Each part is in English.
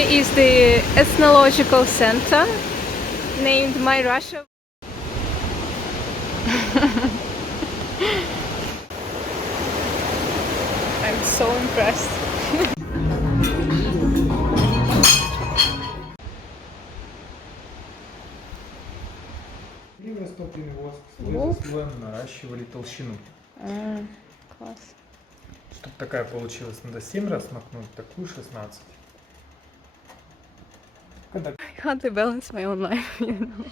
Here is the ethnological center named My Russia. I'm so impressed. И растопленный воск слоем наращивали толщину. Класс. Чтобы такая получилась, надо 7 раз макнуть, такую 16. Когда... I hardly balance my own life, you know.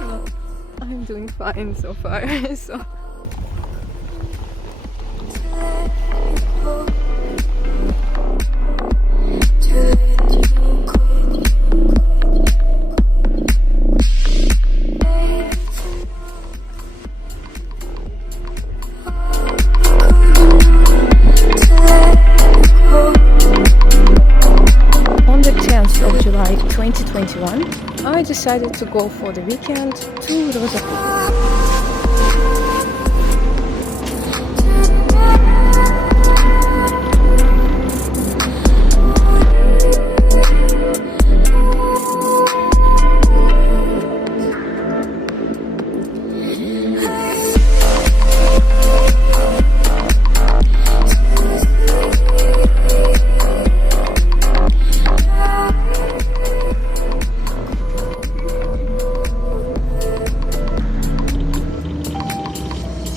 Well, I'm doing fine so far, so... On the 10th of July 2021, I decided to go for the weekend to ROSA KHUTOR.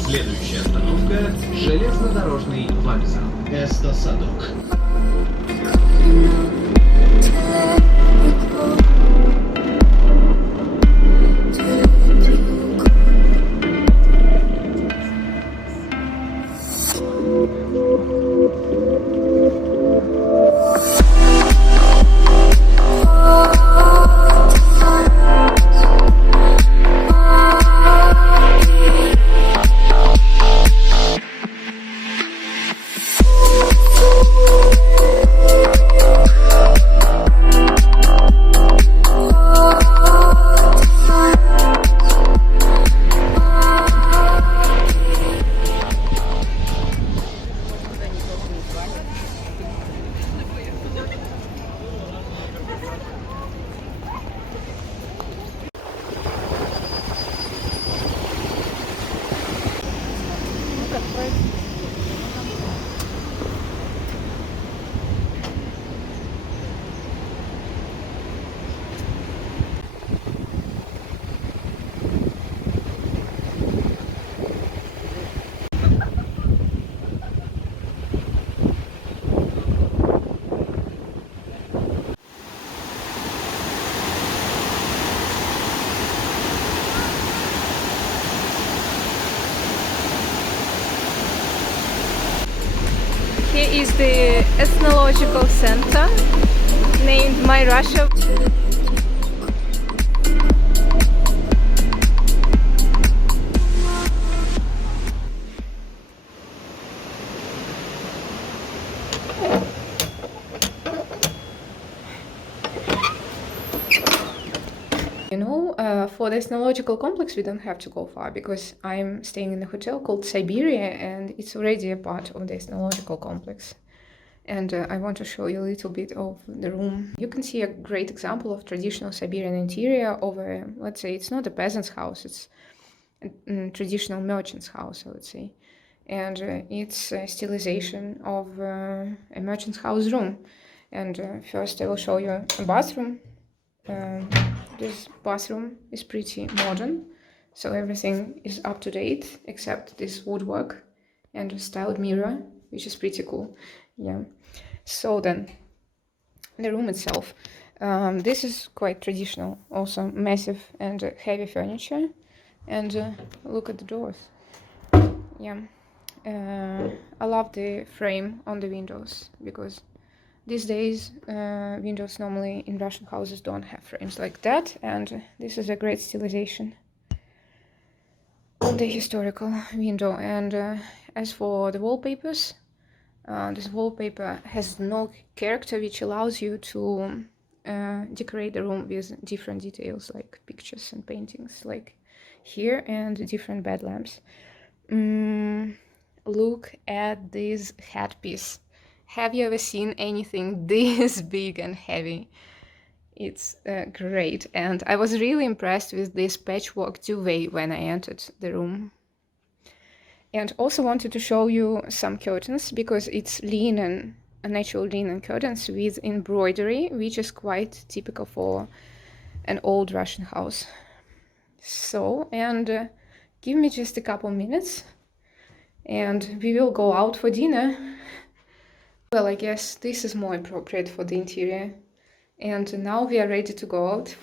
Следующая остановка – железнодорожный вокзал. Это садок. Here is the ethnological center named My Russia. You know, for the ethnological complex we don't have to go far because I'm staying in a hotel called Siberia and it's already a part of the ethnological complex. And I want to show you a little bit of the room. You can see a great example of traditional Siberian interior over, let's say, it's not a peasant's house, it's a traditional merchant's house, I would say. And it's a stylization of a merchant's house room. And first I will show you a bathroom. This bathroom is pretty modern, so everything is up to date except this woodwork and a styled mirror, which is pretty cool. Yeah. So then, the room itself. This is quite traditional, also massive and heavy furniture. And look at the doors. Yeah. I love the frame on the windows because these days windows normally in Russian houses don't have frames like that, and this is a great stylization on the historical window. And as for the wallpapers, this wallpaper has no character, which allows you to decorate the room with different details like pictures and paintings like here, and different bed lamps. Look at this headpiece. Have you ever seen anything this big and heavy? It's great, and I was really impressed with this patchwork duvet when I entered the room. And also wanted to show you some curtains because it's linen, natural linen curtains with embroidery, which is quite typical for an old Russian house. So, and give me just a couple minutes and we will go out for dinner. Well, I guess this is more appropriate for the interior. And now we are ready to go out.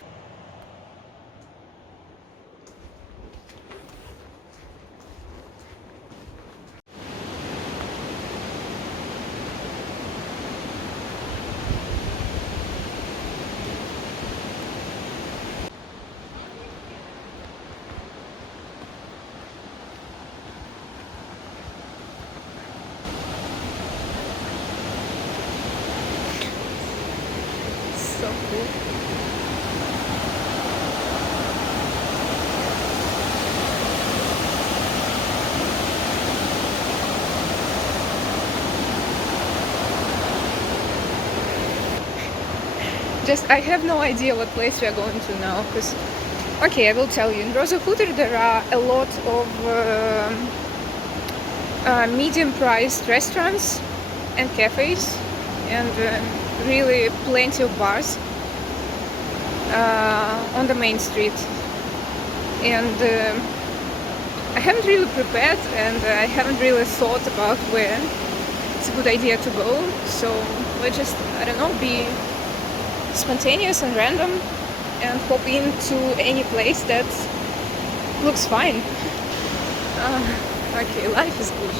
So cool. Just, I have no idea what place we are going to now, because, okay, I will tell you. In ROSA KHUTOR there are a lot of medium-priced restaurants and cafes, and really plenty of bars on the main street. And I haven't really prepared, and I haven't really thought about where it's a good idea to go. So let's just, I don't know, be spontaneous and random and hop into any place that looks fine. Okay, life is good.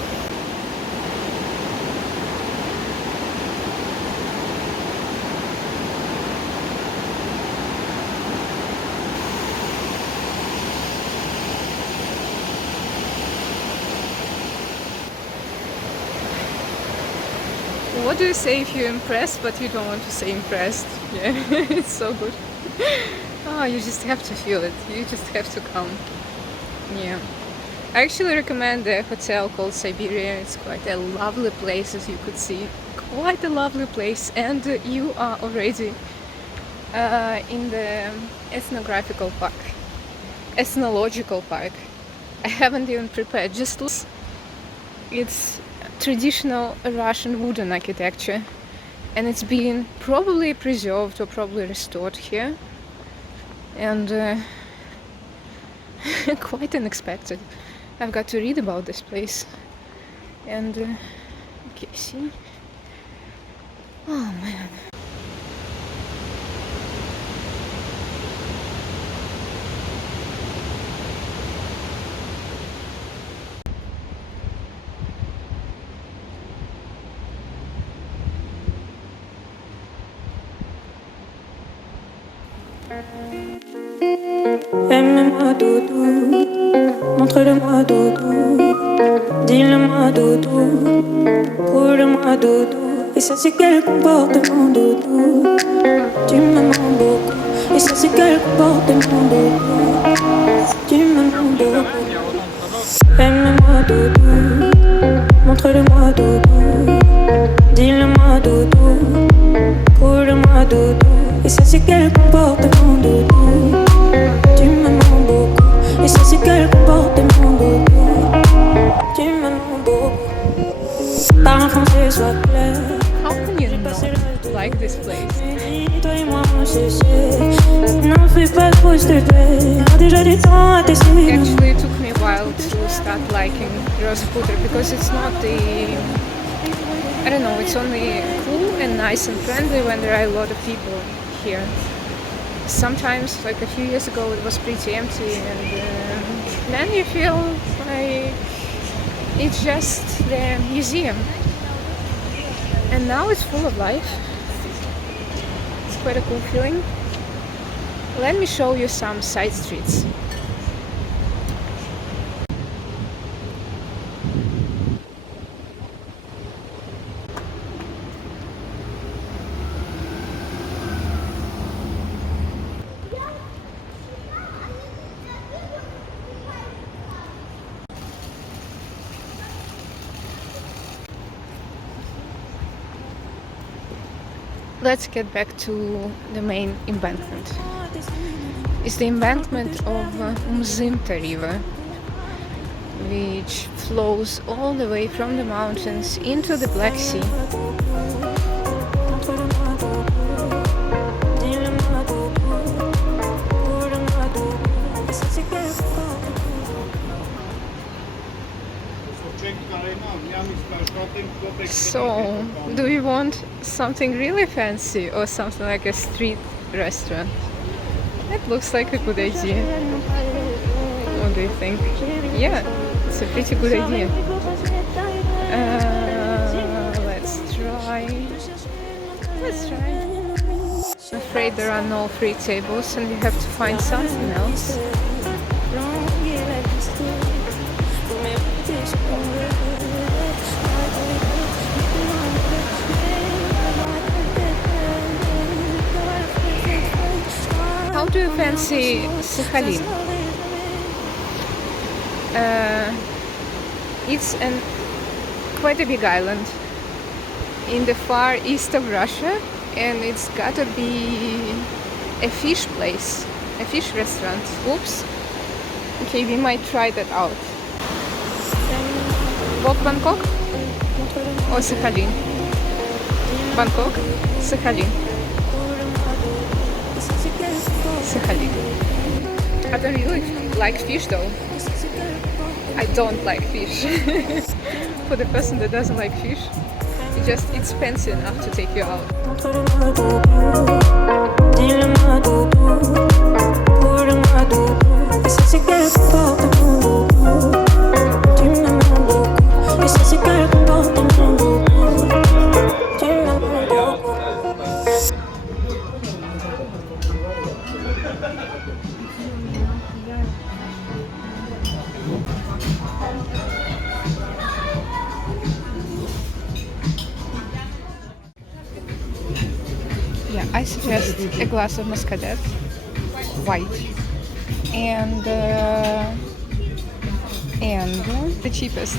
What do you say if you're impressed but you don't want to say impressed? Yeah, it's so good. Oh, you just have to feel it. You just have to come. Yeah. I actually recommend a hotel called Siberia. It's quite a lovely place, as you could see. Quite a lovely place. And you are already in the ethnological park. I haven't even prepared. Just look. It's traditional Russian wooden architecture, and it's been probably preserved or probably restored here, and quite unexpected. I've got to read about this place, and okay, see. Oh man. Aime-moi doudou, montre-le-moi doudou, dis-le-moi doudou, roule-moi doudou. Et ça c'est quel comportement doudou, tu me mens beaucoup. Et ça c'est quel comportement doudou, tu me mens beaucoup. Aime-moi doudou, montre-le-moi doudou, dis-le-moi doudou, roule-moi doudou. Et ça c'est quel comportement doudou, tu me mens beaucoup. Et ça c'est quel comportement doudou, tu me mens beaucoup. Parle en français, sois clair. How can you not like this place? Toi et moi on se sait. N'en fais pas trop s'il te plaît. On a déjà du temps à t'essayer. Actually, it took me a while to start liking ROSA KHUTOR because it's not I don't know, it's only cool and nice and friendly when there are a lot of people here. Sometimes, like a few years ago, it was pretty empty, and then you feel like it's just the museum. And now it's full of life. It's quite a cool feeling. Let me show you some side streets. let's get back to the main embankment. It's the embankment of Mzymta River, which flows all the way from the mountains into the Black Sea. So, do we want something really fancy or something like a street restaurant? It looks like a good idea. What do you think? Yeah, it's a pretty good idea. Let's try. I'm afraid there are no free tables and we have to find something else. How do you fancy Sakhalin? It's quite a big island in the far east of Russia, and it's gotta be a fish place, a fish restaurant. Oops. Okay, we might try that out. Bangkok or Sakhalin? Bangkok, Sakhalin. Sakhalin. I don't really like fish though. I don't like fish. For the person that doesn't like fish, it's fancy enough to take you out. Yeah, I suggest a glass of muscadet, white, and the cheapest.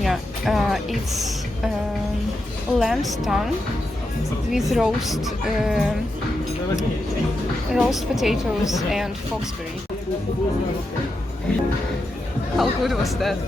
Yeah, it's lamb's tongue with roast potatoes and foxberry. How good was that?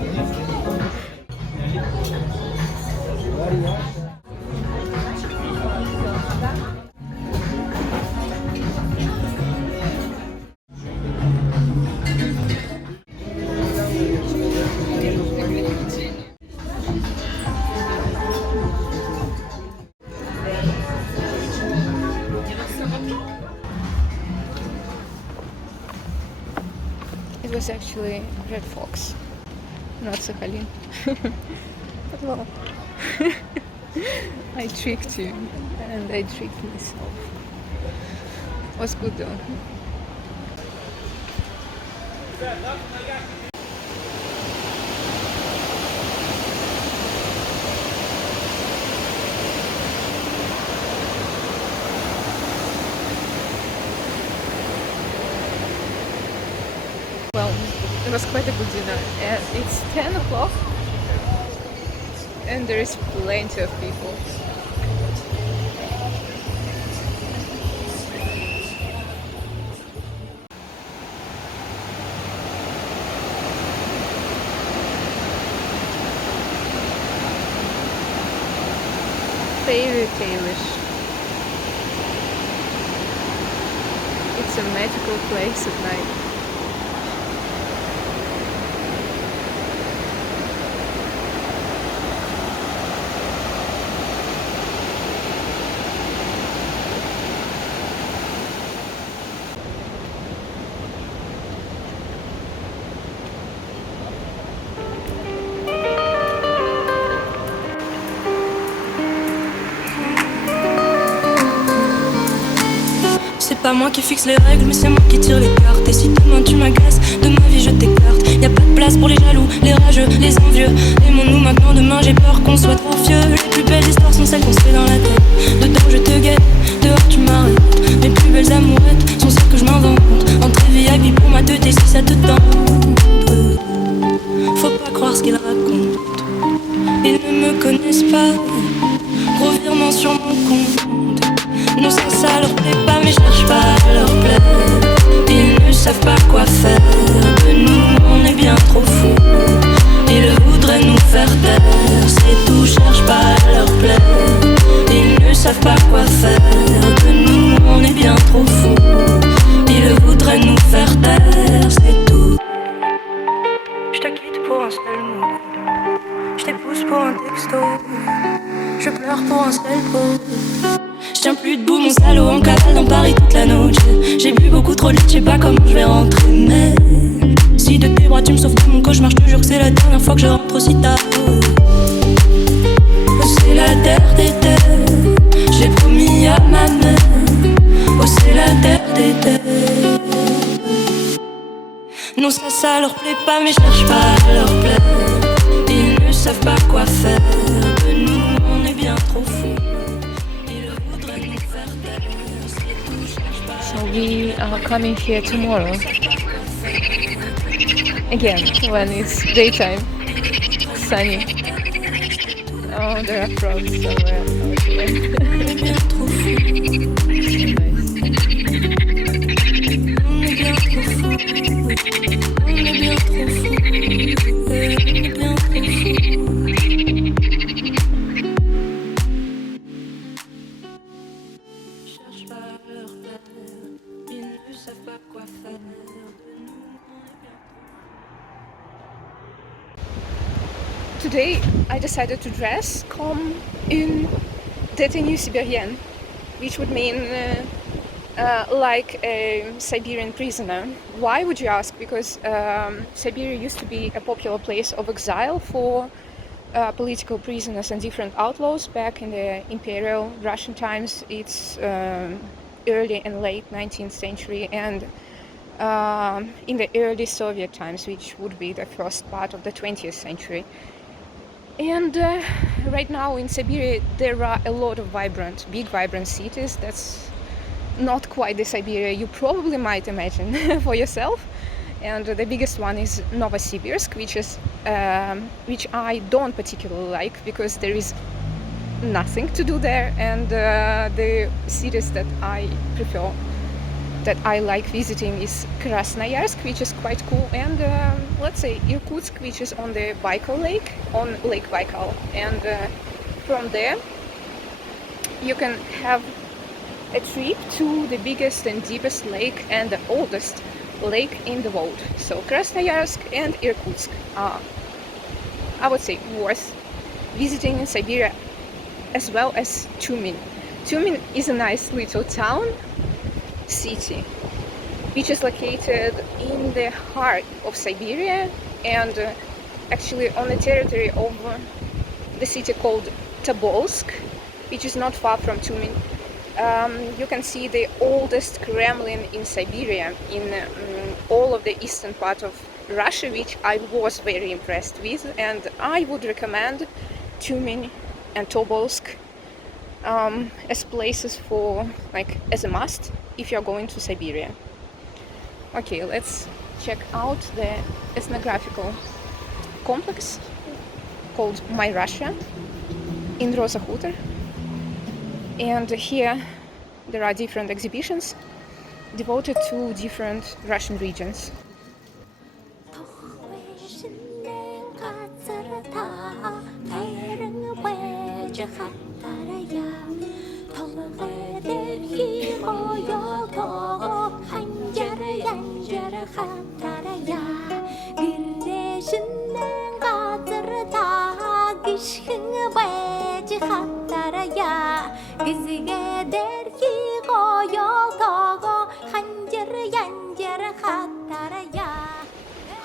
It was actually red fox, not Sakhalin. But well, I tricked you and I tricked myself. It was good though. Well, it was quite a good dinner, and it's 10 o'clock and there is plenty of people. Fairy tale-ish. It's a magical place at night. C'est pas moi qui fixe les règles, mais c'est moi qui tire les cartes. Et si demain tu m'agaces, de ma vie je t'écarte. Y'a pas de place pour les jaloux, les rageux, les envieux. Aimons-nous maintenant, demain j'ai peur qu'on soit trop vieux. Les plus belles histoires sont celles qu'on se fait dans la tête. Dedans je te guette, dehors tu m'arrêtes. Mes plus belles amourettes sont celles que je m'invente. Entrée VIP pour ma tête, et si ça te tente, faut pas croire ce qu'ils racontent. Ils ne me connaissent pas, gros virement sur mon compte. Non, ça leur plaît pas, mais cherche pas à leur plaire. Ils ne savent pas quoi faire de nous, on est bien trop fous. Ils voudraient nous faire taire, c'est tout, cherche pas à leur plaire. Ils ne savent pas quoi faire de nous, on est bien trop fous. Ils voudraient nous faire taire, c'est tout. Je te quitte pour un seul mot, je t'épouse pour un texto, je pleure pour un seul pot. Je tiens plus debout, mon salaud en cavale dans Paris toute la noche. J'ai bu beaucoup trop de lait, je sais pas comment je vais rentrer. Mais si de tes bras tu me sauves de mon cauchemar, je te jure que c'est la dernière fois que je rentre aussi tard. C'est la terre des terres, j'ai promis à ma mère. Oh, c'est la terre des terres. Non, ça leur plaît pas, mais cherche pas à leur plaire. Ils ne savent pas quoi faire de nous, on est bien trop fous. So we are coming here tomorrow. Again, when it's daytime, sunny. Oh, there are frogs somewhere out here. Today I decided to dress comme une détenue sibérienne, which would mean like a Siberian prisoner. Why would you ask? Because Siberia used to be a popular place of exile for political prisoners and different outlaws back in the Imperial Russian times. It's early and late 19th century, and in the early Soviet times, which would be the first part of the 20th century. And right now in Siberia there are a lot of big vibrant cities. That's not quite the Siberia you probably might imagine for yourself. And the biggest one is Novosibirsk, which I don't particularly like because there is nothing to do there. And the cities that I prefer, that I like visiting, is Krasnoyarsk, which is quite cool, and let's say Irkutsk, which is on the Baikal Lake, on Lake Baikal. And from there you can have a trip to the biggest and deepest lake and the oldest lake in the world. So Krasnoyarsk and Irkutsk are, I would say, worth visiting in Siberia, as well as Tyumen. Tyumen is a nice little town, city, which is located in the heart of Siberia, and actually on the territory of the city called Tobolsk, which is not far from Tyumen. You can see the oldest Kremlin in Siberia, in all of the eastern part of Russia, which I was very impressed with, and I would recommend Tyumen and Tobolsk as places for, like, as a must if you're going to Siberia. Okay, let's check out the ethnographical complex called My Russia in ROSA KHUTOR. And here there are different exhibitions devoted to different Russian regions.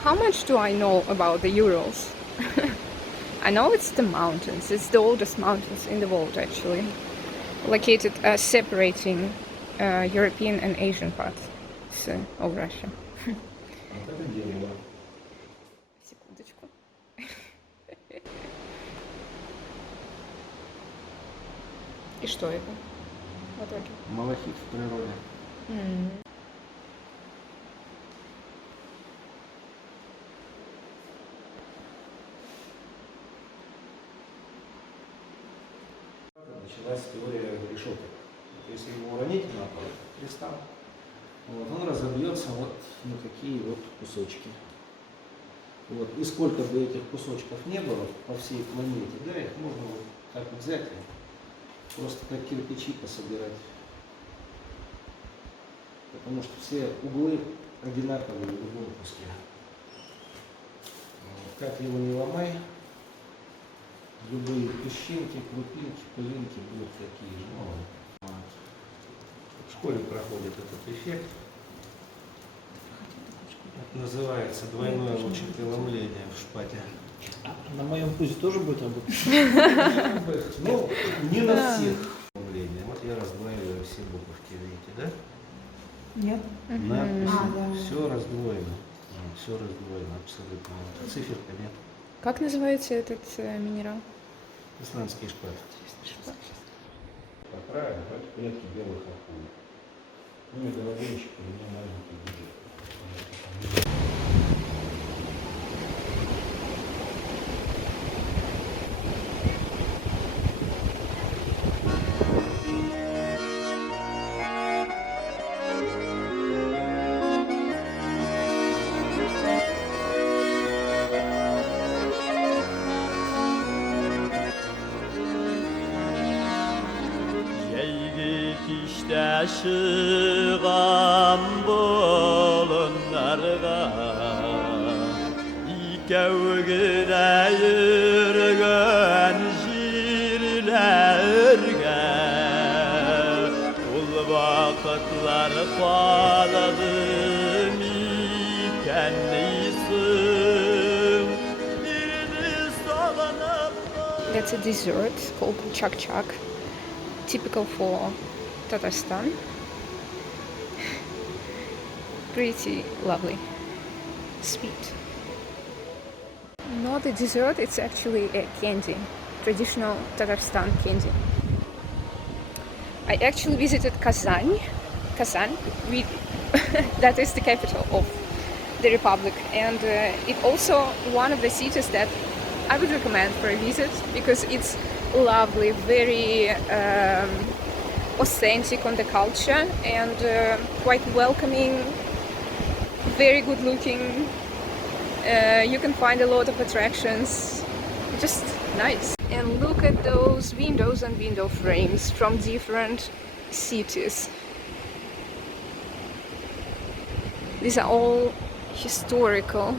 How much do I know about the Urals? I know it's the mountains. It's the oldest mountains in the world, actually, located separating European and Asian parts of Russia. Секундочку. И что это в итоге? Малахит в природе. Началась теория решеток. Если его уронить на пол, кристалл, вот, он разобьется вот на такие вот кусочки. Вот. И сколько бы этих кусочков не было по всей планете, да, их можно вот так вот взять и просто как кирпичи пособирать. Потому что все углы одинаковые в любом куске. Вот. Как его не ломай, любые песчинки, крупинки, пылинки будут такие же. Вот. В школе проходит этот эффект. Это называется двойное лучепреломление в шпате. На моем пузе тоже будет об этом? Ну, не на всех. Вот я раздваиваю все буковки, видите, да? Нет. Надписи. Все раздвоено. Все раздвоено абсолютно. Циферка нет. Как называется этот минерал? Исландский шпат. По краю это клетки белых акул. Ну и головенчик у меня маленький бюджет. Taşıgan bulunlarga İkevgine yürgen jirlerge Ul vakitler kaladım iken isim Birini sağlanıp That's a dessert called chak chak, typical for Tatarstan. Pretty lovely, sweet. Not a dessert, it's actually a candy, traditional Tatarstan candy. I actually visited Kazan, that is the capital of the republic, and it's also one of the cities that I would recommend for a visit because it's lovely, very authentic on the culture and quite welcoming, very good looking. You can find a lot of attractions, just nice. And look at those windows and window frames from different cities. These are all historical,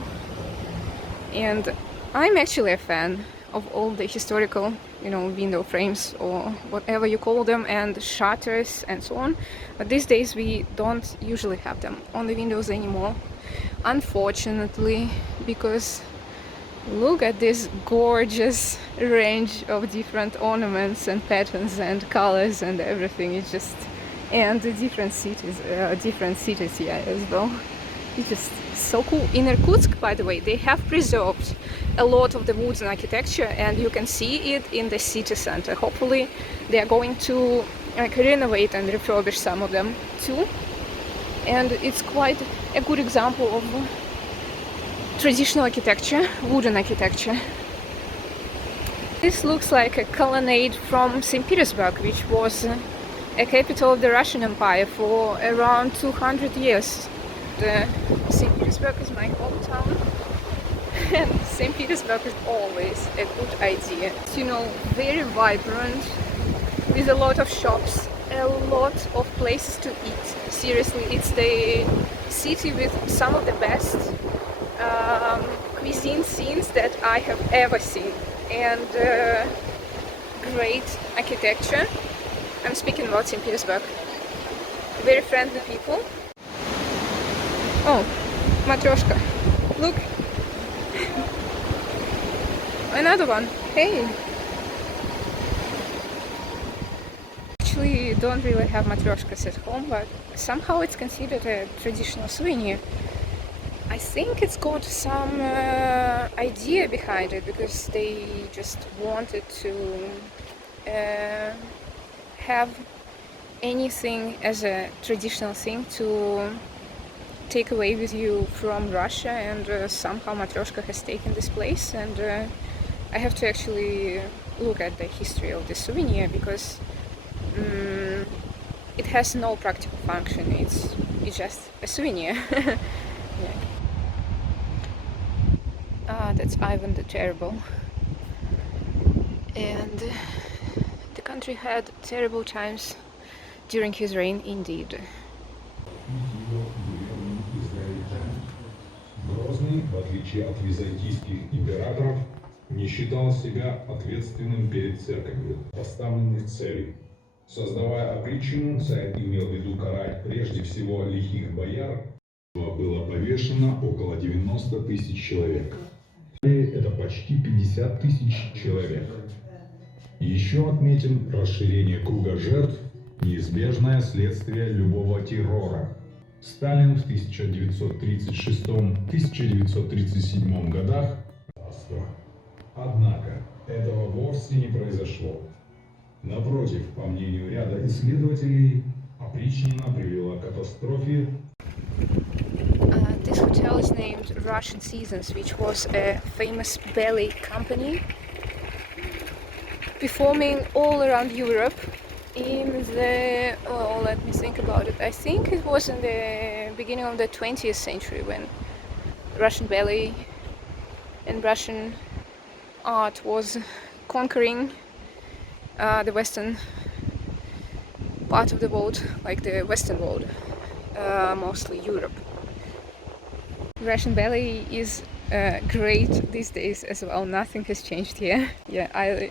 and I'm actually a fan of all the historical, window frames or whatever you call them, and shutters and so on. But these days we don't usually have them on the windows anymore, unfortunately, because look at this gorgeous range of different ornaments and patterns and colors and everything. It's just, and the different cities here as well. It's just so cool. In Irkutsk, by the way, they have preserved a lot of the wooden architecture, and you can see it in the city center. Hopefully they are going to renovate and refurbish some of them too, and it's quite a good example of traditional architecture, wooden architecture. This looks like a colonnade from St. Petersburg, which was a capital of the Russian Empire for around 200 years. St. Petersburg is my hometown, and St. Petersburg is always a good idea. It's, very vibrant, with a lot of shops, a lot of places to eat. Seriously, it's the city with some of the best cuisine scenes that I have ever seen, and great architecture. I'm speaking about St. Petersburg. Very friendly people. Oh, Matryoshka, look. Another one. Hey. Actually, don't really have matryoshkas at home, but somehow it's considered a traditional souvenir. I think it's got some idea behind it, because they just wanted to have anything as a traditional thing to take away with you from Russia, and somehow Matryoshka has taken this place, and I have to actually look at the history of this souvenir, because it has no practical function. It's just a souvenir. Yeah. That's Ivan the Terrible. And the country had terrible times during his reign, indeed. Грозный, в отличие от византийских императоров, не считал себя ответственным перед церковью поставленных целей. Создавая опричнину, царь имел в виду карать прежде всего лихих бояр. Было повешено около 90 тысяч человек. Это почти 50 тысяч человек. Еще отметим расширение круга жертв, неизбежное следствие любого террора. Сталин в 1936-1937 годах. Однако этого вовсе не произошло. Напротив, по мнению ряда исследователей, опричнина привела к катастрофе. This hotel is named Russian Seasons, which was a famous ballet company performing all around Europe in the, oh, let me think about it. I think it was in the beginning of the 20th century when Russian ballet and Russian art was conquering the western part of the world, like the western world, mostly Europe. Russian ballet is great these days as well. Nothing has changed here. Yeah,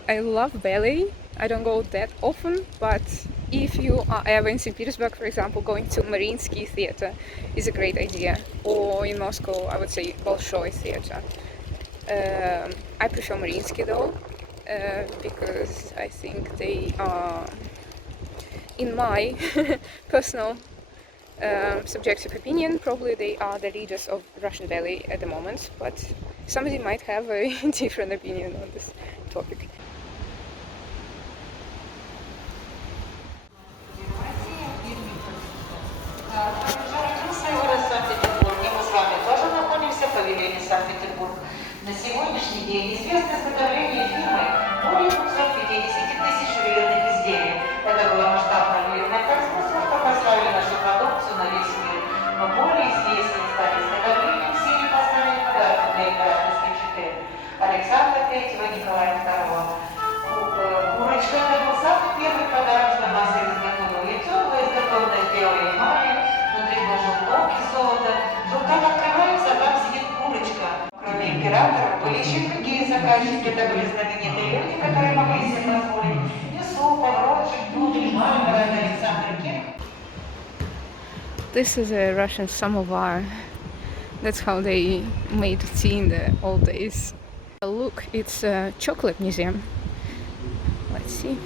I love ballet. I don't go that often, but if you are ever in St. Petersburg, for example, going to Mariinsky Theater is a great idea. Or in Moscow, I would say Bolshoi Theater. I prefer Mariinsky though, because I think they are, in my personal subjective opinion, probably they are the leaders of Russian ballet at the moment, but somebody might have a different opinion on this topic. Санкт-Петербург. На сегодняшний день известно изготовление фирмы более 250 тысяч ювелирных изделий. Это было масштабное ювелирное производство, что поставили нашу продукцию на весь мир. Но более известны стали изготовлением серии поставленных подарков для императорской четы Александра III, Николая II. Курочка — это был самый первый подарок, что мастер изготовил. Яйцо было изготовлено из белой эмали, внутри был желток из золота. Желток открывается, а там сидит курочка. Кроме императора были еще и другие заказчики. Это были знаменитые люди, которые могли себе позволить Юсупов, Ротшильд, Дудри, Мальборо, Александр Кинг. This is a Russian samovar. That's how they made tea in the old days. Look, it's a chocolate museum. Let's see.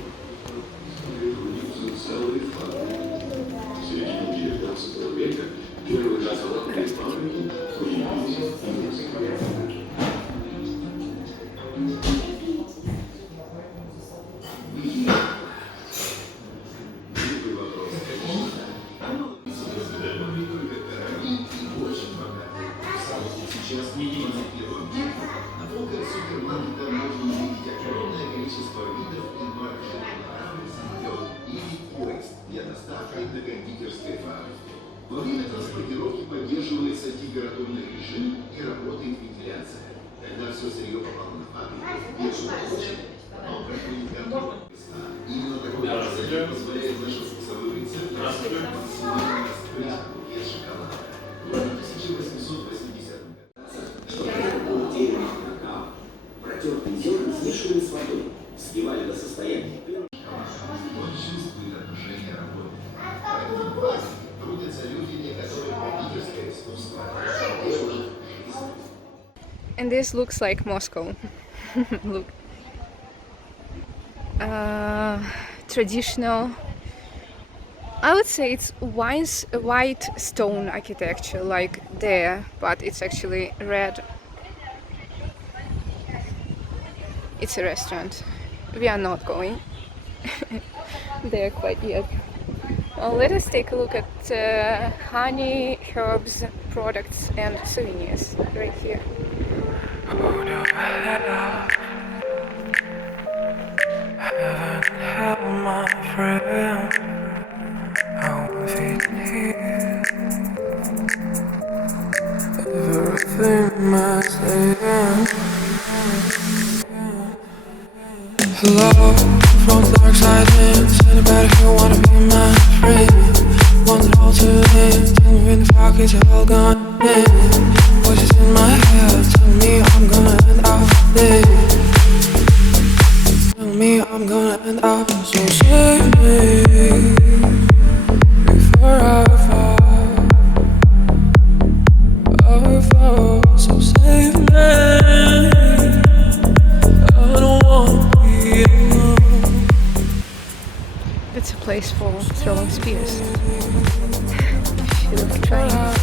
Во время транспортировки поддерживается температурный режим и работает вентиляция. Когда все сырье попало на фабрику, первую очередь, оно проходит контроль. Именно такой процесс позволяет нашим вкусовым рецепторам раскрыть букет шоколада. В 1880 что это был дерево какао. Протертые зерна смешивали с водой, сбивали до состояния пены. Он чувствует отношение работы. Поэтому трудятся люди, для которых кондитерское искусство — это жизнь. And this looks like Moscow. Look. Traditional. I would say it's white stone architecture, like there, but it's actually red. It's a restaurant. We are not going there quite yet. Well, let us take a look at honey, herbs, products and souvenirs right here. Heaven help my friend. Hello, from the dark side in. Say about if you wanna be my friend. Want it all to end. Tell me when the fog is all gone in. Voices in my head tell me I'm gonna end up there. Tell me I'm gonna end up. So save me before I fall. I fall. So save me. I don't wanna be alone. It's a place for throwing spears. Feel like trying.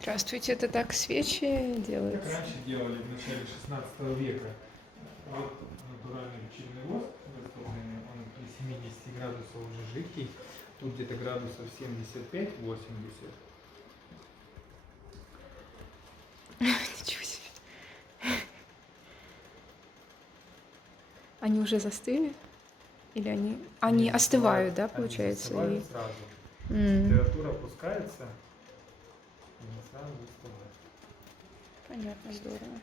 Здравствуйте, это так свечи Как делаются? раньше делали в начале 16 века. Вот натуральный пчельный воск, растопленный, он при 70 градусах уже жидкий. Тут где-то градусов 75-80. Ничего себе. Они уже застыли? Или они Нет, остывают, да, они получается? застывают И... сразу. М, Температура опускается, и они сразу застывают. Понятно, здорово.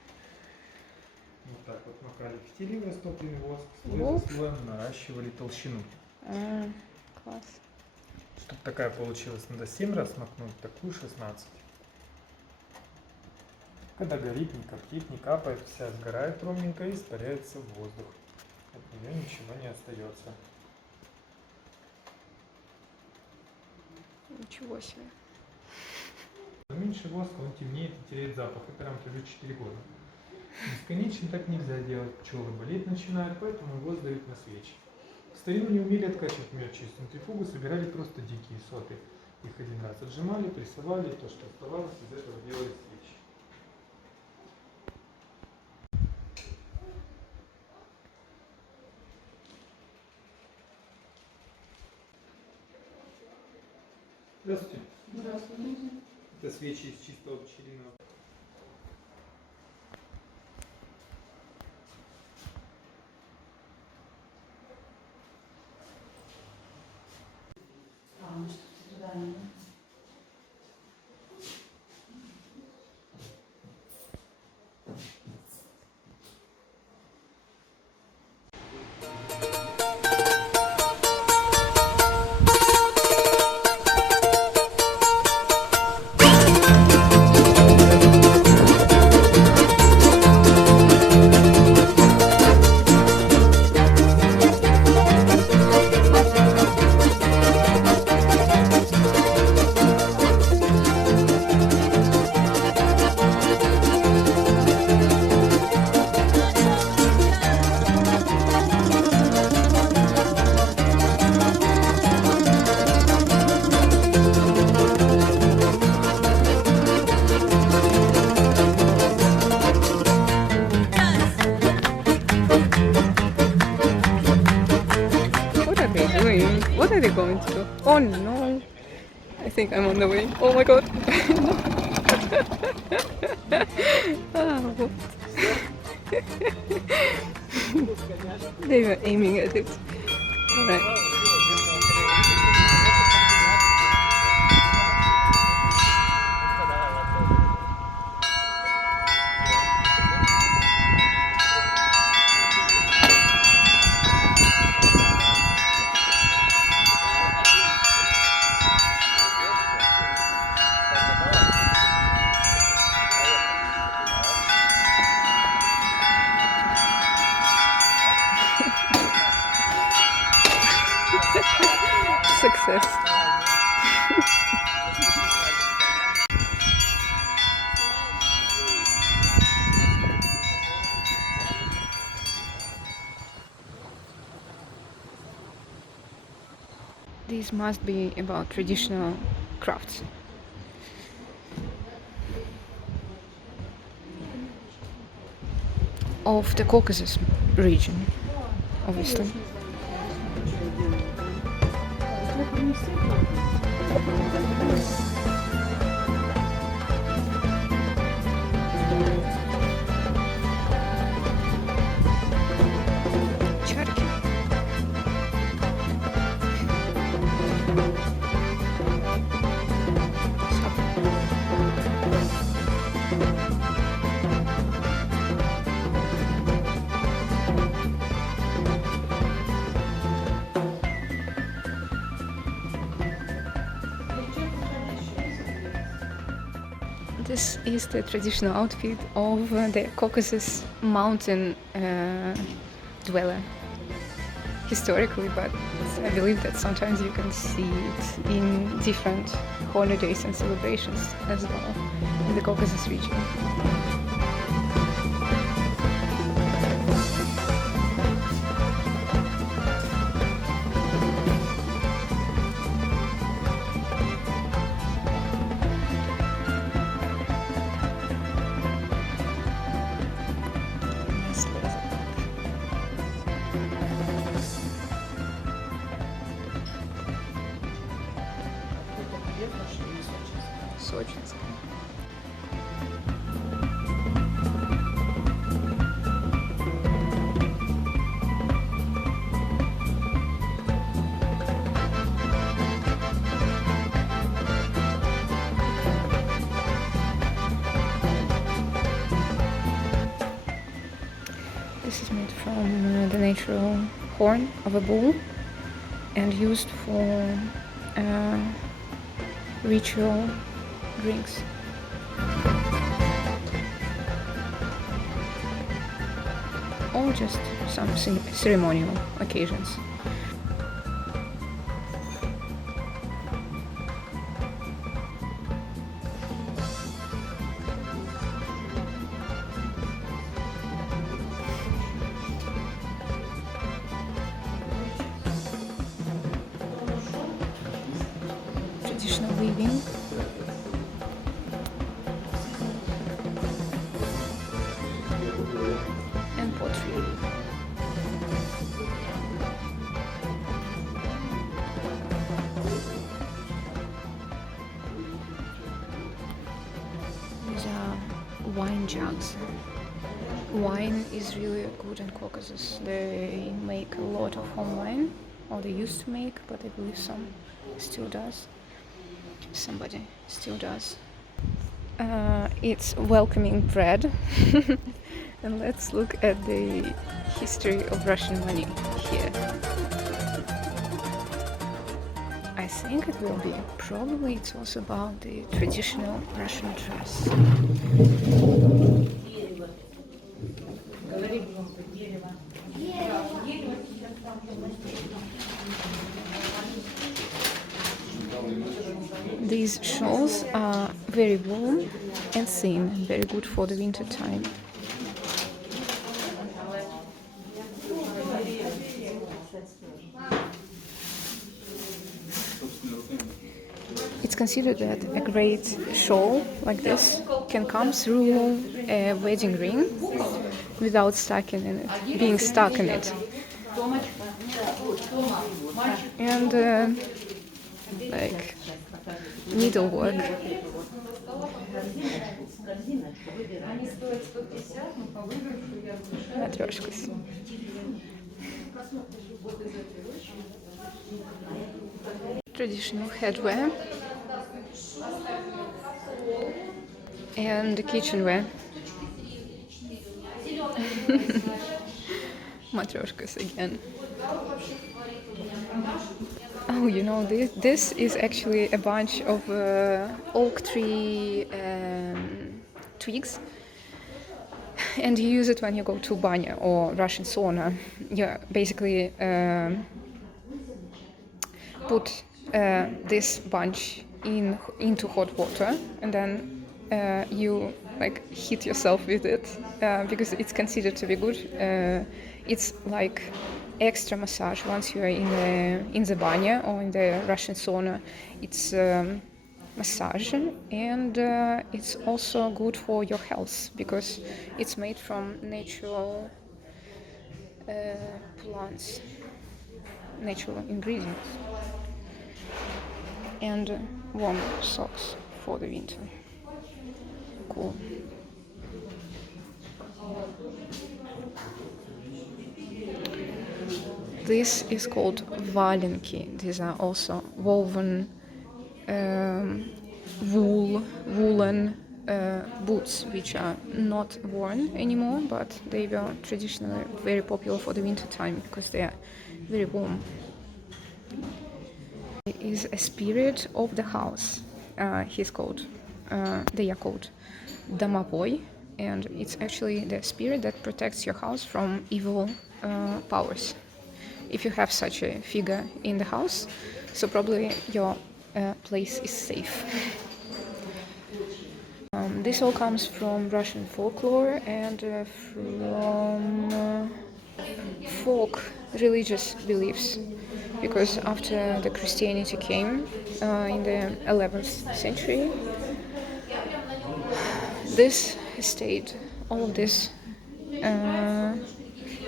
Вот так вот макали фитили в растопленный воск, слой Оп. за слоем наращивали толщину. А, класс. Чтобы такая получилась, надо 7 раз макнуть, такую 16. Когда горит, не коптит, не капает, вся сгорает ровненько и испаряется в воздух. От нее ничего не остается. Ничего себе. Меньше воска, он темнеет и теряет запах. Это рамки уже 4 года. Бесконечно так нельзя делать. Пчелы болеть начинают, поэтому его сдают на свечи. В старину не умели откачивать мед через центрифугу, собирали просто дикие соты. Их один раз отжимали, прессовали, то, что оставалось, из этого делали свечи. Здравствуйте. Здравствуйте. Это свечи из чистого пчелиного. Что-то туда не... What are they doing? What are they going to do? Oh no! I think I'm on the way. Oh my god! Oh. They were aiming at it. Alright. Success. These must be about traditional crafts. of the Caucasus region, obviously. Charki. This is the traditional outfit of the Caucasus mountain dweller, historically, but I believe that sometimes you can see it in different holidays and celebrations as well in the Caucasus region. Сочинск. This is made from the natural horn of a bull and used for ritual drinks. Or just some ceremonial occasions. Traditional weaving. And pottery. These are wine jugs. Wine is really good in Caucasus. They make a lot of home wine, or they used to make, but I believe some still does. Somebody still does. It's welcoming bread. And let's look at the history of Russian money here. I think it will be. Probably it's also about the traditional Russian dress. These shawls are very warm and thin, very good for the winter time. It's considered that a great shawl like this can come through a wedding ring without being stuck in it. And like needlework. Матрешкас. Traditional headwear and kitchenware. Matryoshkas again. Oh, you know, this is actually a bunch of oak tree twigs, and you use it when you go to banya or Russian sauna. You basically put this bunch into hot water, and then you like hit yourself with it because it's considered to be good. It's like extra massage once you are in the banya or in the Russian sauna. It's massage, and it's also good for your health because it's made from natural plants, natural ingredients, and warm socks for the winter. Cool. This is called valenki. These are also woven woolen boots, which are not worn anymore, but they were traditionally very popular for the winter time because they are very warm. He is a spirit of the house. They are called Domovoi, and it's actually the spirit that protects your house from evil powers. If you have such a figure in the house, so probably your place is safe. This all comes from Russian folklore and from folk religious beliefs, because after the Christianity came in the 11th century, this stayed. All of these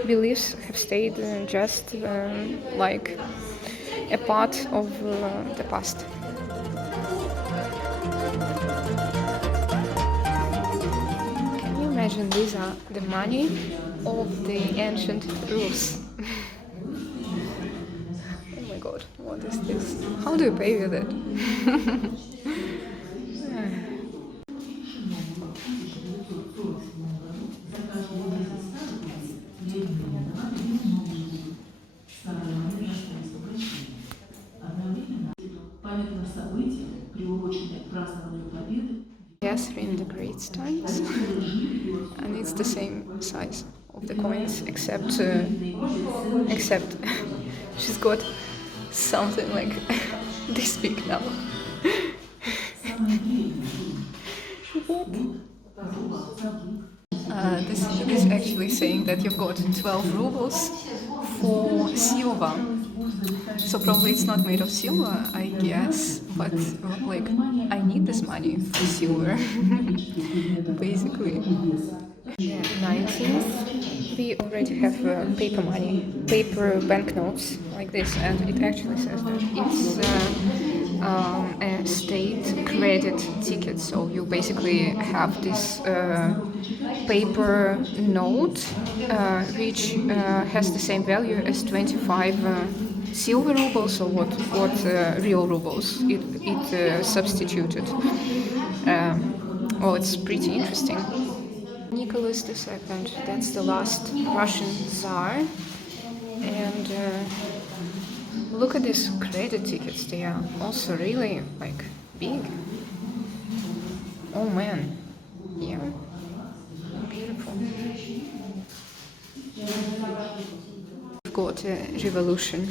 beliefs have stayed just like a part of the past. Can you imagine these are the money of the ancient Rus? Oh my god, what is this? How do you pay with it? Catherine the Great stamps, and it's the same size of the coins, except she's got something like this big now. What? This is actually saying that you've got 12 rubles for silver. So probably it's not made of silver, I guess, but like I need this money for silver, basically. Yeah, 19th, we already have paper money, paper banknotes like this, and it actually says that it's a state credit ticket. So you basically have this paper note which has the same value as 25 silver rubles, or what real rubles it substituted. Well, it's pretty interesting. Nicholas II, that's the last Russian Tsar, and look at these credit tickets, they are also really like big. Oh man, yeah, beautiful. We've got a revolution.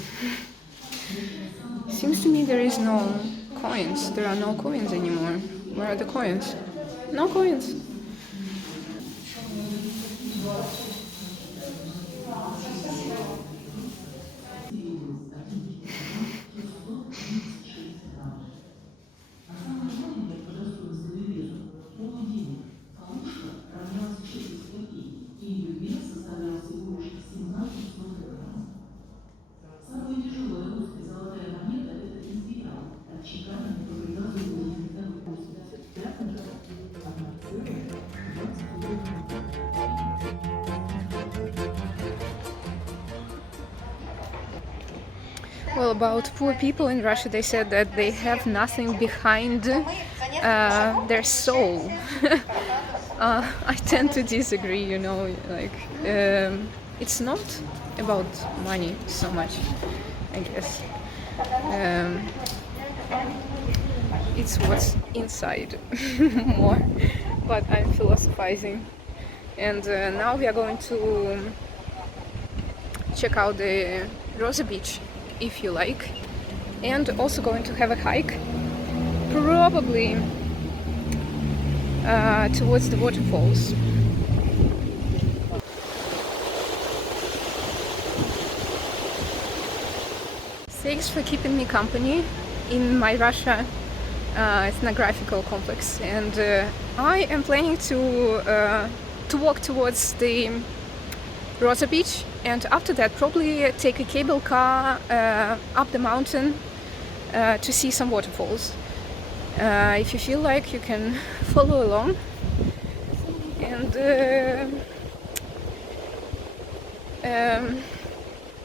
Seems to me there is no coins, there are no coins anymore. Where are the coins? No coins. Well, about poor people in Russia, they said that they have nothing behind their soul. I tend to disagree, you know, like it's not about money so much, I guess. It's what's inside more, but I'm philosophizing. And now we are going to check out the Rosa Beach, if you like, and also going to have a hike, probably towards the waterfalls. Thanks for keeping me company in my Russia ethnographical complex, and I am planning to walk towards the Rosa Beach, and after that probably take a cable car up the mountain to see some waterfalls. If you feel like, you can follow along. And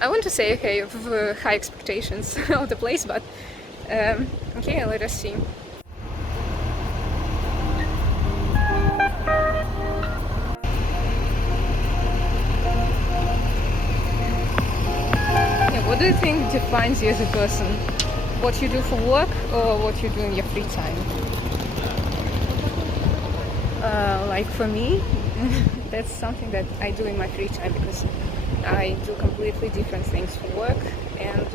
I want to say, okay, I have high expectations of the place, but okay, let us see. Yeah, what do you think defines you as a person? What you do for work or what you do in your free time? Like for me, that's something that I do in my free time, because I do completely different things for work, and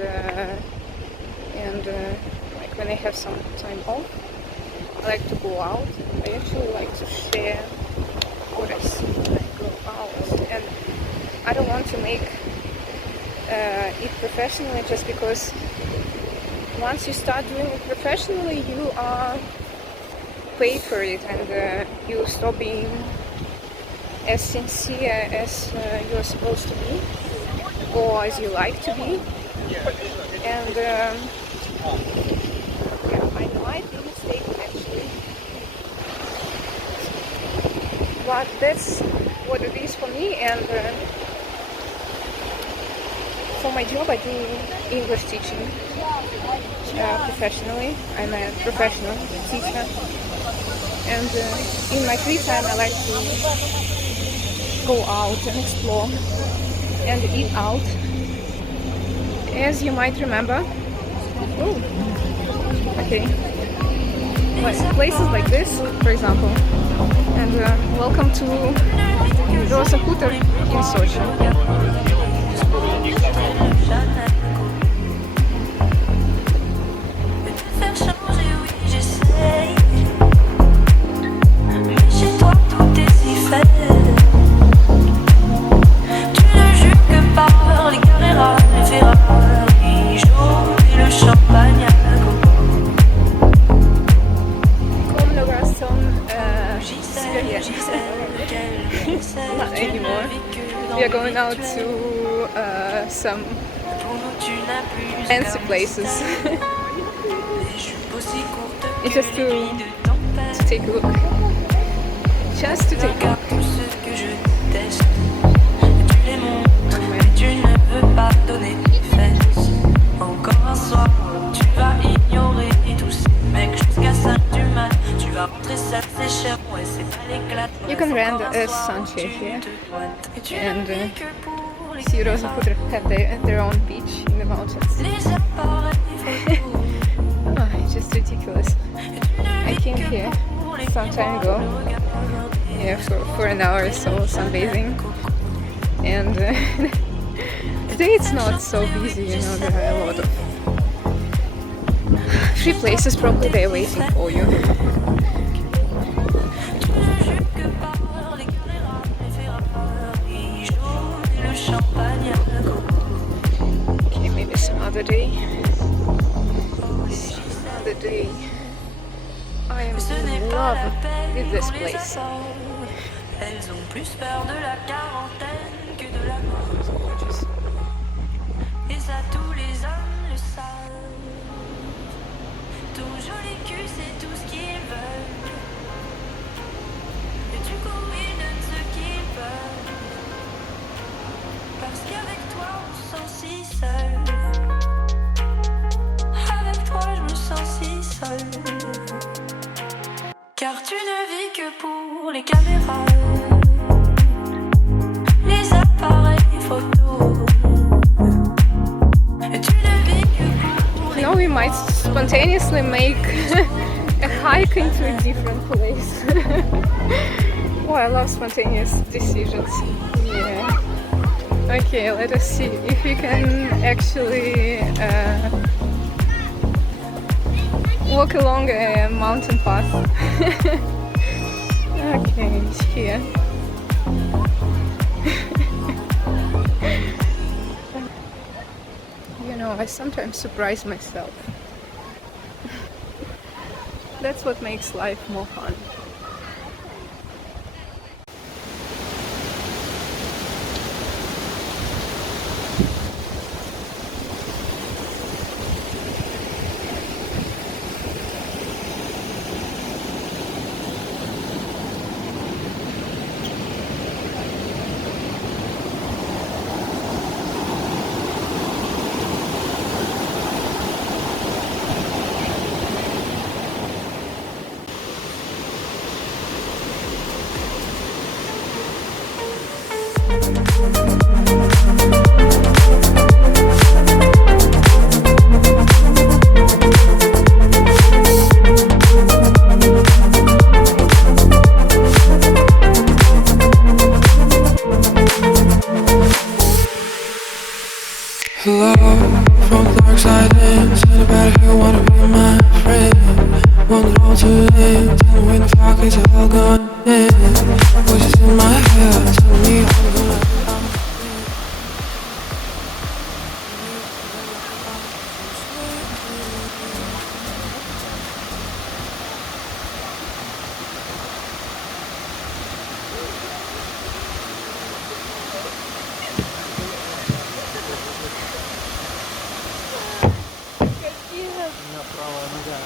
like when I have some time off, I like to go out. I actually like to share what I see when I go out, and I don't want to make it professionally, just because once you start doing it professionally, you are paid for it, and you stop being as sincere as you're supposed to be, or as you like to be. And yeah, I might be mistaken actually, but that's what it is for me. And for my job, I do English teaching professionally. I'm a professional teacher, and in my free time I like to go out and explore and eat out. As you might remember, places like this, for example, and welcome to ROSA KHUTOR in Sochi. Not anymore. We are going out to some fancy places. Just to take a look. Just to take a look. Encore un soir, tu vas ignorer tous ces mecs jusqu'à 5 du mat. Tu vas rentrer seul, c'est cher, ouais, c'est pas l'éclat. You can rent a sunshade here, and see ROSA KHUTOR have their own beach in the mountains. Oh, it's just ridiculous. I came here some time ago, yeah, for an hour or so sunbathing, and today it's not so busy, you know, there are a lot of free places probably they're waiting for you. Okay, maybe some other day. Some other day. I am in love with this place. Elles ont plus peur de la quarantaine que de la mort. It's gorgeous. Et ça, tous les hommes le savent. Ton joli cul, c'est tout ce qu'ils veulent. Et tu combines ce qu'ils veulent. Parce qu'avec toi, on se sent si seul. Avec toi, je me sens si seul. Car tu ne vis que pour les caméras, les appareils photos. Et tu ne vis que pour les... You know, we might spontaneously make a hike into a different place. Oh, I love spontaneous decisions. Yeah. Okay, let us see if we can actually walk along a mountain path. Okay, it's here. You know, I sometimes surprise myself. That's what makes life more fun. Hello, from the dark side in. Anybody who wanna be my friend? Want it all to end. Tell me when the fuck is all gone in. Voices in my head telling me I'm gonna. Правая нога.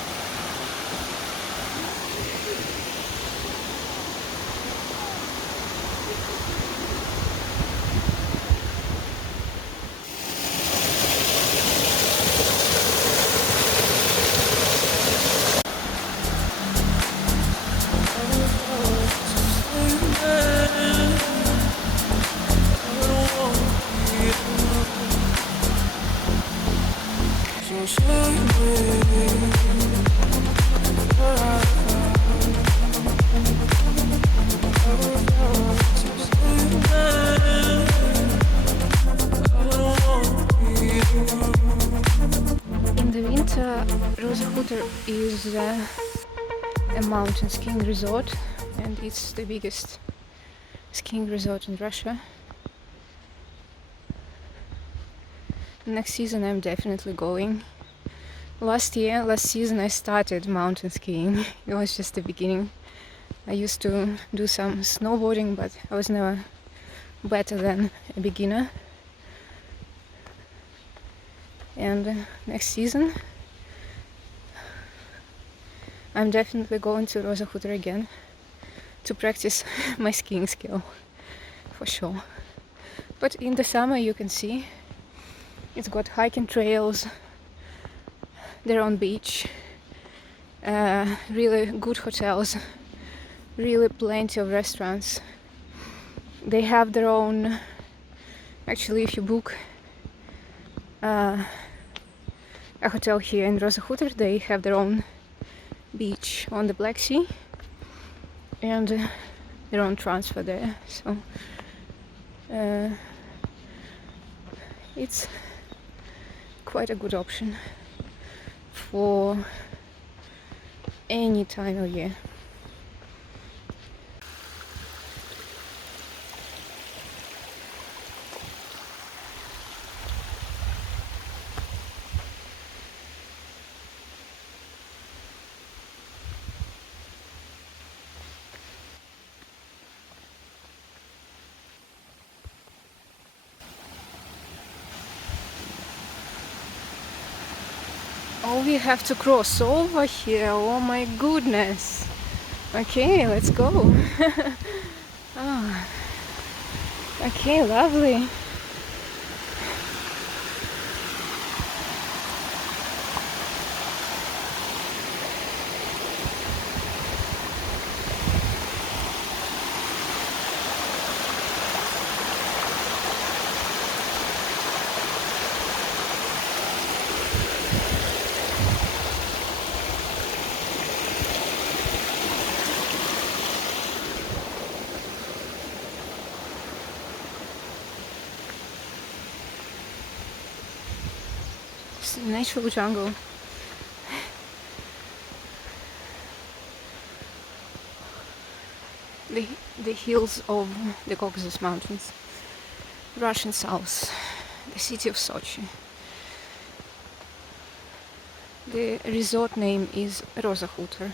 In the winter, ROSA KHUTOR is a mountain skiing resort, and it's the biggest skiing resort in Russia. Next season I'm definitely going. Last season I started mountain skiing. It was just the beginning. I used to do some snowboarding, but I was never better than a beginner. And next season I'm definitely going to ROSA KHUTOR again to practice my skiing skill, for sure. But in the summer you can see it's got hiking trails, their own beach, really good hotels, really plenty of restaurants. They have their own, actually if you book a hotel here in ROSA KHUTOR, they have their own beach on the Black Sea and their own transfer there, so it's quite a good option for any time of year. Oh, we have to cross over here. Oh my goodness. Okay, let's go. Ah. Okay, lovely. It's a natural jungle. The hills of the Caucasus Mountains, Russian South, the city of Sochi. The resort name is ROSA KHUTOR.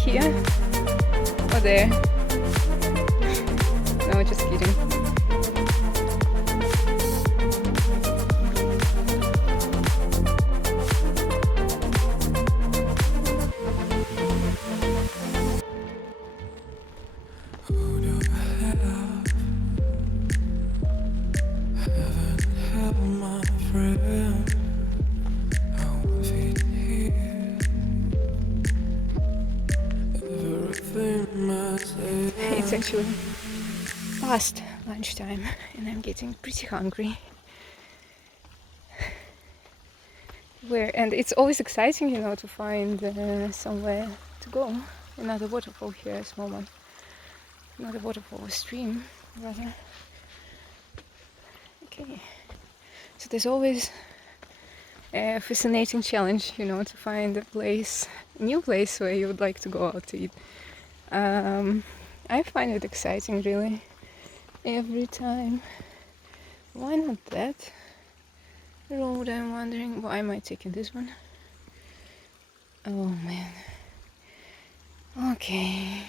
Here or there? No, just kidding. It's actually past lunchtime and I'm getting pretty hungry. And it's always exciting, you know, to find somewhere to go. Another waterfall here, a small one. Not a waterfall, a stream, rather. Okay. So there's always a fascinating challenge, you know, to find a new place where you would like to go out to eat. I find it exciting, really, every time. Why not that road? I'm wondering, why am I taking this one? Oh man. Okay.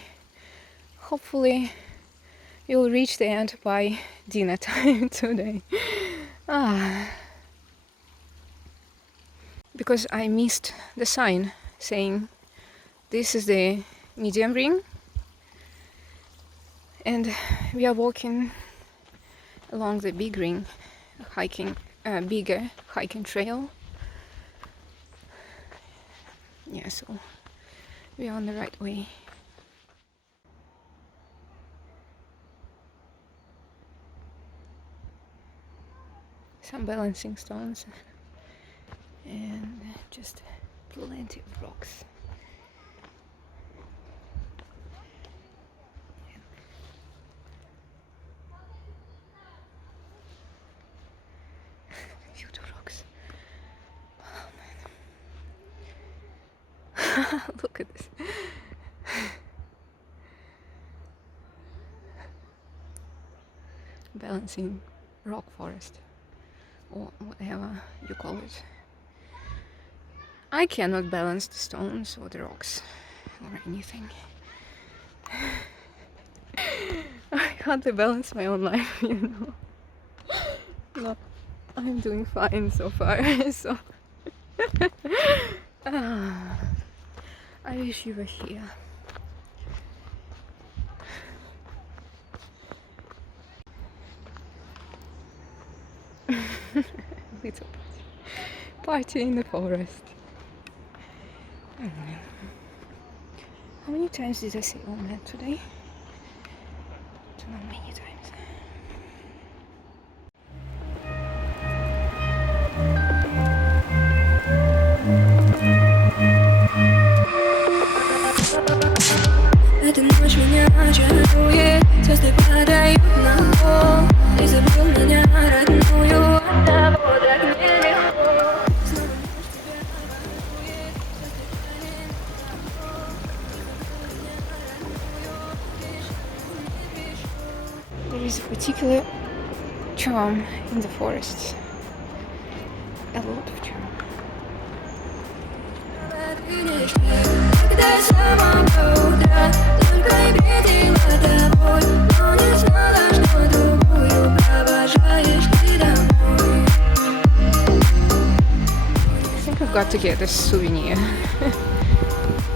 Hopefully you'll reach the end by dinner time today. Because I missed the sign saying this is the medium ring, and we are walking along the big ring, bigger hiking trail. Yeah, so we are on the right way. Some balancing stones and just plenty of rocks. Few rocks. Oh man. Look at this. Balancing rock forest, or whatever you call it. I cannot balance the stones or the rocks or anything. I hardly balance my own life, you know. No, I'm doing fine so far. So I wish you were here. Little party in the forest. How many times did I say "oh man" today? I don't know, many times. Эта ночь меня очарует, звезды падают на пол. Ты забыл меня родную, от того так нелегко. Снова ночь тебя ворует, звезды падают на пол. Ты забыл меня родную, There is a particular charm in the forest. A lot of charm. когда я самого утра только и видела тобой, но не знала, что другую провожаешь ты домой. I think I've got to get this souvenir.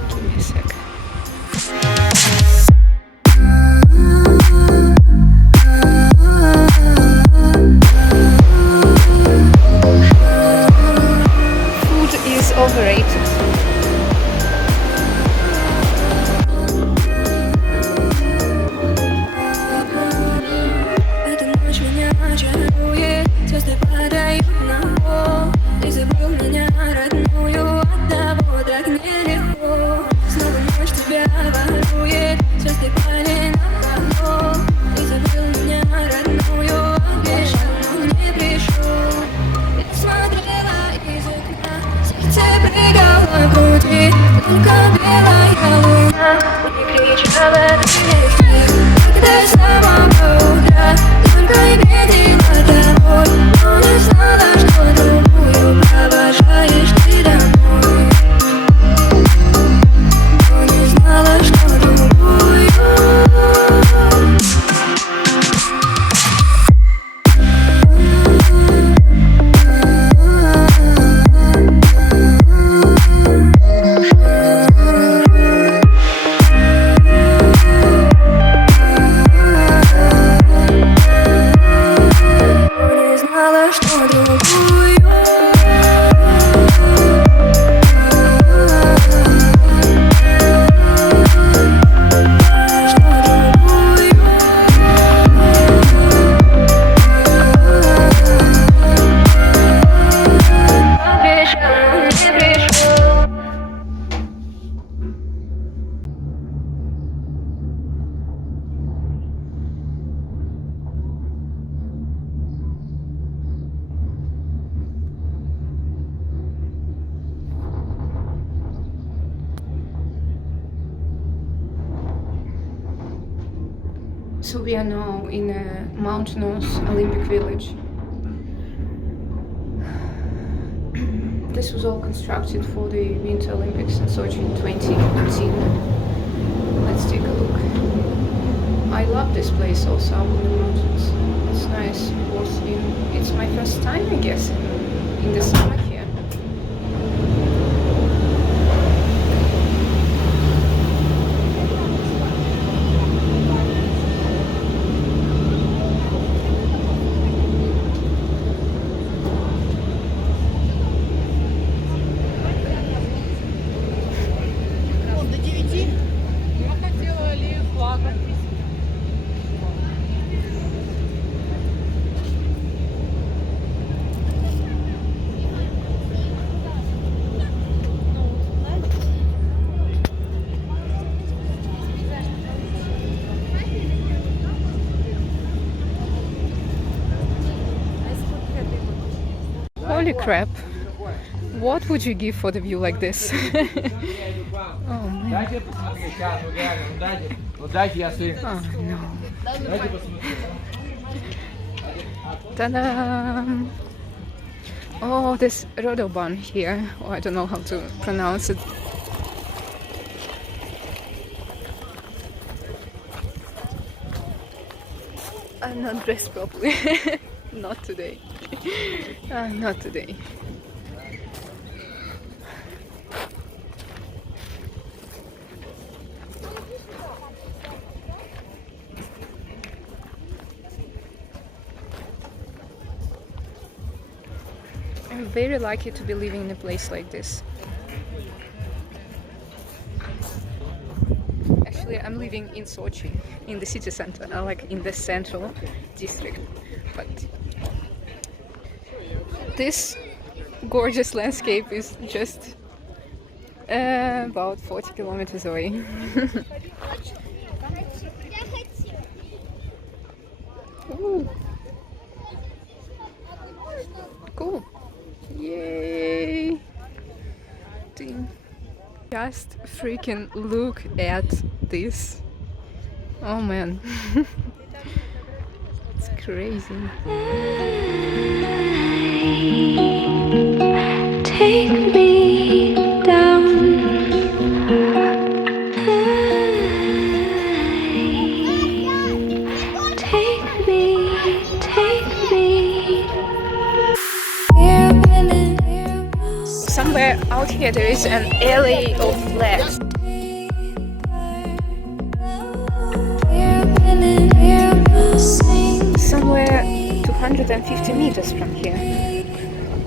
Give me a sec. Food is overrated. Эта ночь меня очарует, звезды падают на пол. Ты забыл меня родную, от того так не Когда я снова по утра, только и видела тобой. Но не знала, что другую провожаешь ты домой. Но не знала, что другую. Не знала, что другую. So we are now in a mountainous Olympic village. This was all constructed for the Winter Olympics in Sochi in 2018. Let's take a look. I love this place also up in the mountains. It's nice. It's my first time, I guess, in the summer here. Holy crap! What would you give for the view like this? Oh man! Oh no! Ta-da! Oh, this Rodoban here. Oh, I don't know how to pronounce it. I'm not dressed properly. Not today. Not today. I'm very lucky to be living in a place like this. Actually, I'm living in Sochi, in the city center, like in the central district. But this gorgeous landscape is just about 40 kilometers away. Ooh. Cool. Yay! Ding. Just freaking look at this. Oh man. It's crazy. Take me down. Take me. Somewhere out here there is an alley of flags. Somewhere 250 meters from here.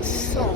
So.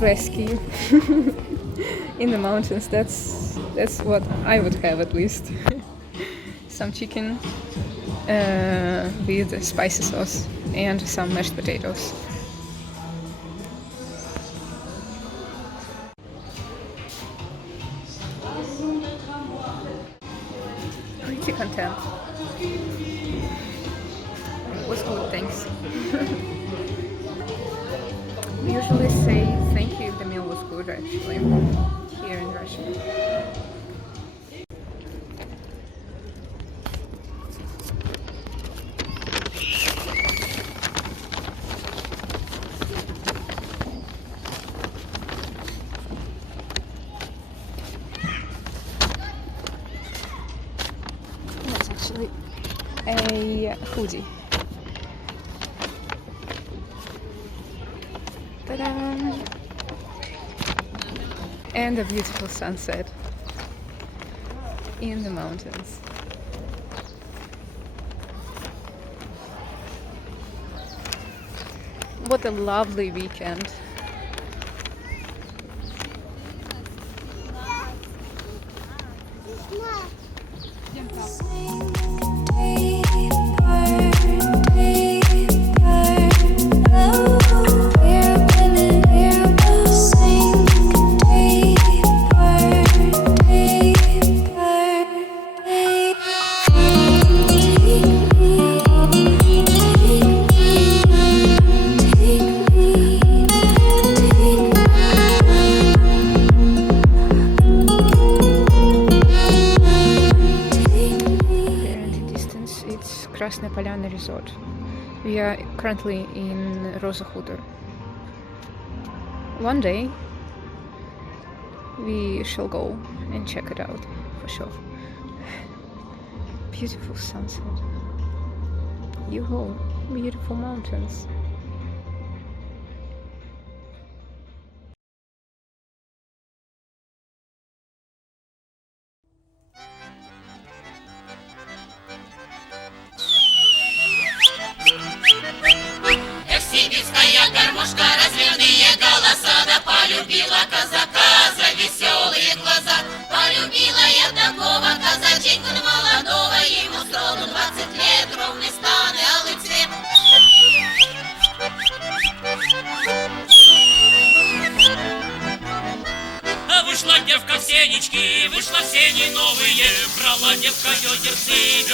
rescue in the mountains. That's what I would have at least. Some chicken with spicy sauce and some mashed potatoes. Pretty content. It was good, thanks. We usually say thank you if the meal was good, actually, here in Russia. That's actually a hoodie. Ta-da! And a beautiful sunset in the mountains. What a lovely weekend. Resort. We are currently in ROSA KHUTOR. One day we shall go and check it out for sure. Beautiful sunset. Yoo-hoo, beautiful mountains. Сибирская гармошка, разливные голоса, да полюбила казака за веселые глаза. Полюбила я такого казаченьку молодого, ему сроду 20 лет, ровный стан и алый цвет. Вышла девка в сенечки, вышла в сени новые, брала девка ведерцы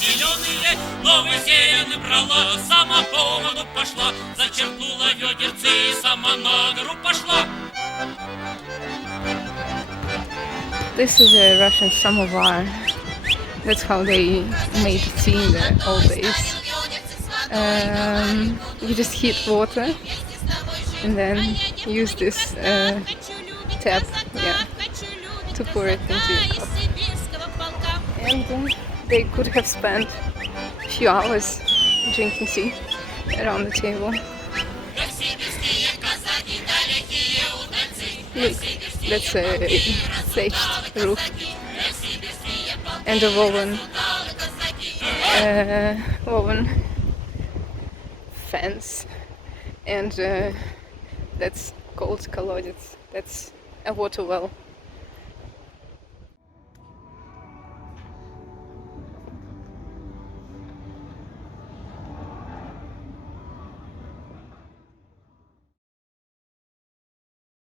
зеленые, новые сены брала, сама по воду пошла, зачерпнула ведерцы, сама на гору пошла. This is a Russian samovar. That's how they made tea in the old days. You just heat water and then use this tap, to pour it into a cup. And they could have spent a few hours drinking tea around the table. Look, that's a thatched roof and a woven fence, and that's called kolodets. That's a water well.